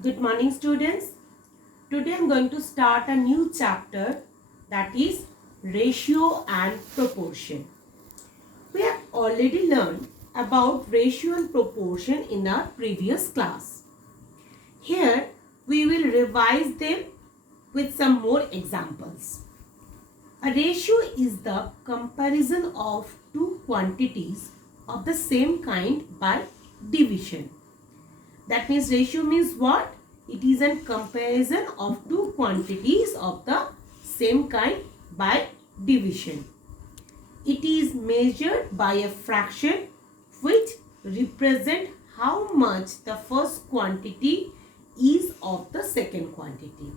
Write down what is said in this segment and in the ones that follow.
Good morning, students. Today I am going to start a new chapter, that is ratio and proportion. We have already learned about ratio and proportion in our previous class. Here we will revise them with some more examples. A ratio is the comparison of two quantities of the same kind by division. That means ratio means what? It is a comparison of two quantities of the same kind by division. It is measured by a fraction which represent how much the first quantity is of the second quantity.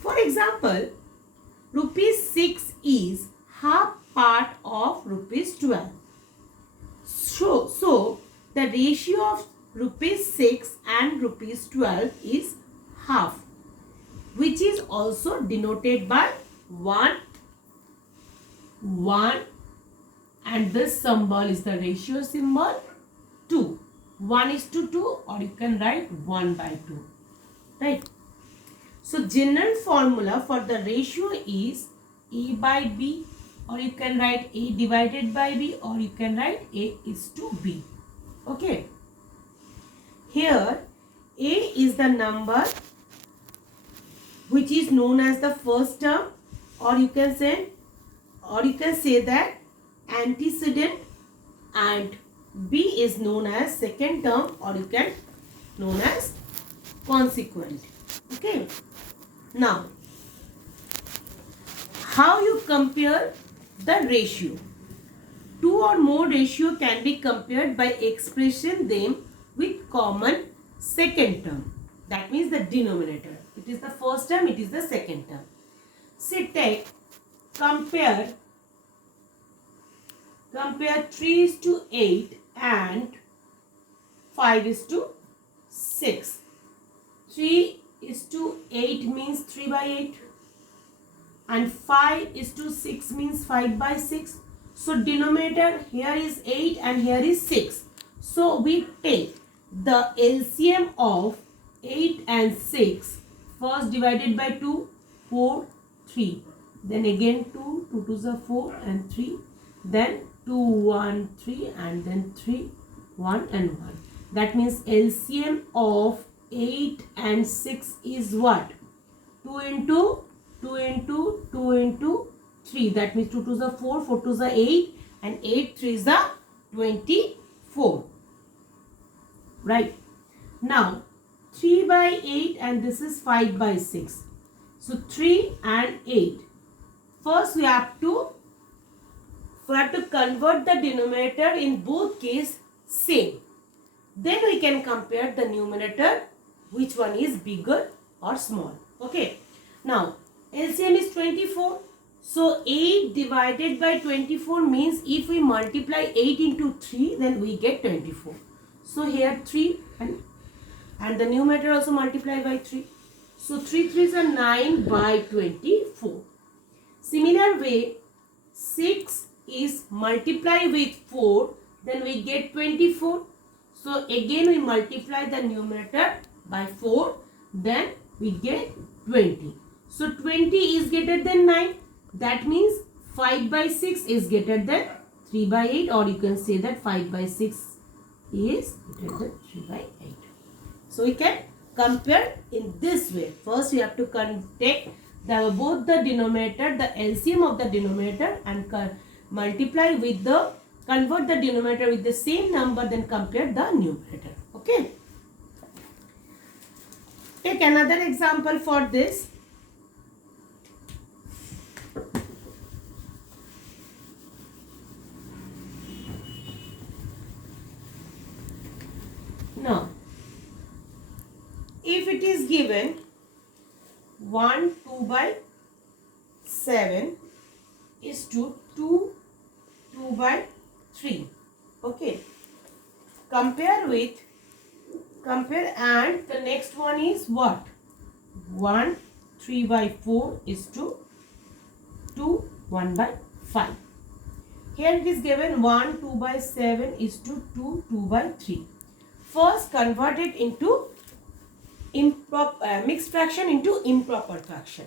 For example, rupees 6 is half part of rupees 12. So the ratio of rupees 6 and rupees 12 is half, which is also denoted by 1, and this symbol is the ratio symbol 2. 1:2, or you can write 1/2. Right? So general formula for the ratio is A by B, or you can write A divided by B, or you can write A is to B. Okay. Here A is the number which is known as the first term, or you can say that antecedent, and B is known as second term, or you can known as consequent. Okay. Now, how you compare the ratio? Two or more ratio can be compared by expressing them with common second term. That means the denominator. It is the first term, it is the second term. Say take, compare 3:8 and 5:6. 3:8 means 3/8, and 5:6 means 5/6. So denominator here is 8 and here is 6. So we take the LCM of 8 and 6. First divided by 2, 4, 3. Then again 2, 2 2s are 4 and 3. Then 2, 1, 3, and then 3, 1 and 1. That means LCM of 8 and 6 is what? 2 into 2 into 2 into 3. That means 2 2s are 4, 4 2s are 8, and 8 3s are 24. Right. Now 3/8 and this is 5/6. So 3 and 8. First we have to convert the denominator in both case same. Then we can compare the numerator, which one is bigger or small. Okay. Now LCM is 24. So 8 divided by 24 means if we multiply 8 into 3, then we get 24. So here 3 and the numerator also multiply by 3. So 3 3s are 9/24. Similar way, 6 is multiply with 4, then we get 24. So again we multiply the numerator by 4, then we get 20. So 20 is greater than 9. That means 5/6 is greater than 3/8, or you can say that 5/6 is greater than 3/8. So we can compare in this way. First we have to take both the denominator, the LCM of the denominator, and convert the denominator with the same number, then compare the numerator. Okay. Take another example for this. Now, if it is given 1 2/7 is to 2 2/3. Okay. Compare and the next one is what? 1 3/4 is to 2 1/5. Here it is given 1 2/7 is to 2 2/3. First convert it into mixed fraction into improper fraction.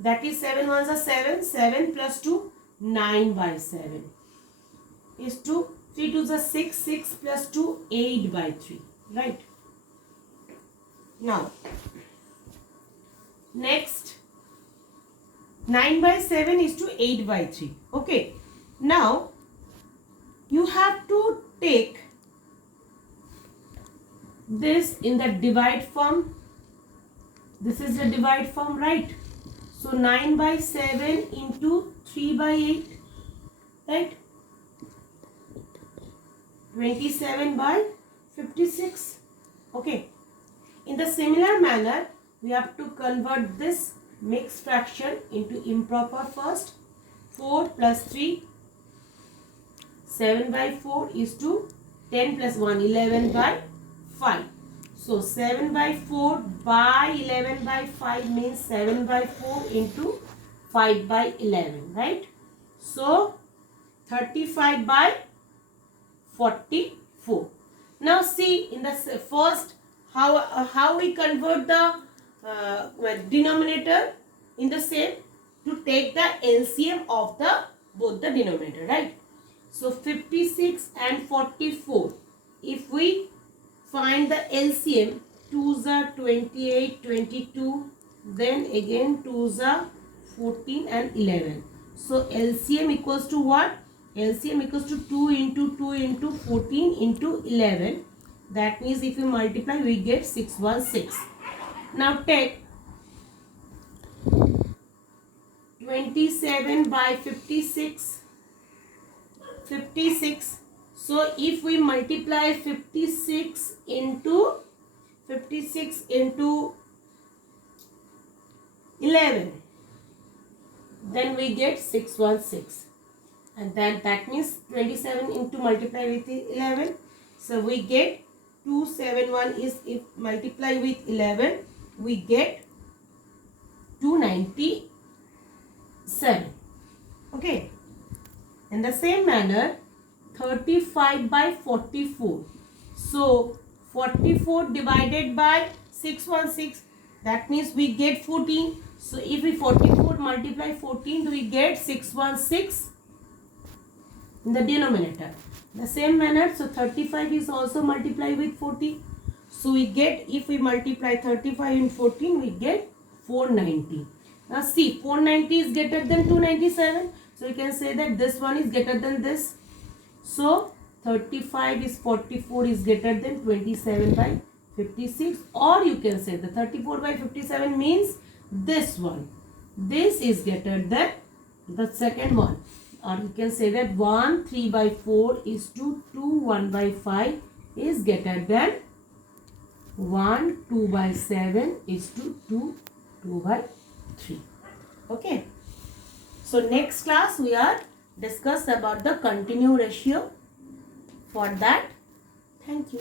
That is 7 ones are 7. 7 plus 2, 9 by 7 is 2. 3 twos are 6. 6 plus 2, 8 by 3. Right. Now, next 9 by 7 is to 8 by 3. Okay. Now, you have to take this in the divide form. This is the divide form, right? So 9 by 7 into 3 by 8, right? 27 by 56. Okay. In the similar manner, we have to convert this mixed fraction into improper first. 4 plus 3, 7 by 4 is to 10 plus 1, 11 by 5. So 7 by 4 by 11 by 5 means 7 by 4 into 5 by 11, right? So 35 by 44. Now see in the first how we convert the denominator in the same, to take the LCM of the both the denominator, right? So 56 and 44. If we find the LCM, 2s are 28, 22, then again 2s are 14 and 11. So LCM equals to what? LCM equals to 2 into 2 into 14 into 11. That means if you multiply, we get 616. Now take 27 by 56. 56. So if we multiply 56 into 11, then we get 616. And then that means 27 into multiply with 11. So we get 271 is, if multiply with 11, we get 297. Okay. In the same manner, 35 by 44. So 44 divided by 616, that means we get 14. So if we 44 multiply 14, we get 616 in the denominator. The same manner, so 35 is also multiplied with 40. So we get, if we multiply 35 and 14, we get 490. Now see, 490 is greater than 297. So you can say that this one is greater than this. So 35 is 44 is greater than 27 by 56. Or you can say the 34 by 57 means this one. This is greater than the second one. Or you can say that 1 3 by 4 is to 2 1 by 5 is greater than 1 2 by 7 is to 2 2 by 3. Okay. So next class we are discuss about the continue ratio. For that, thank you.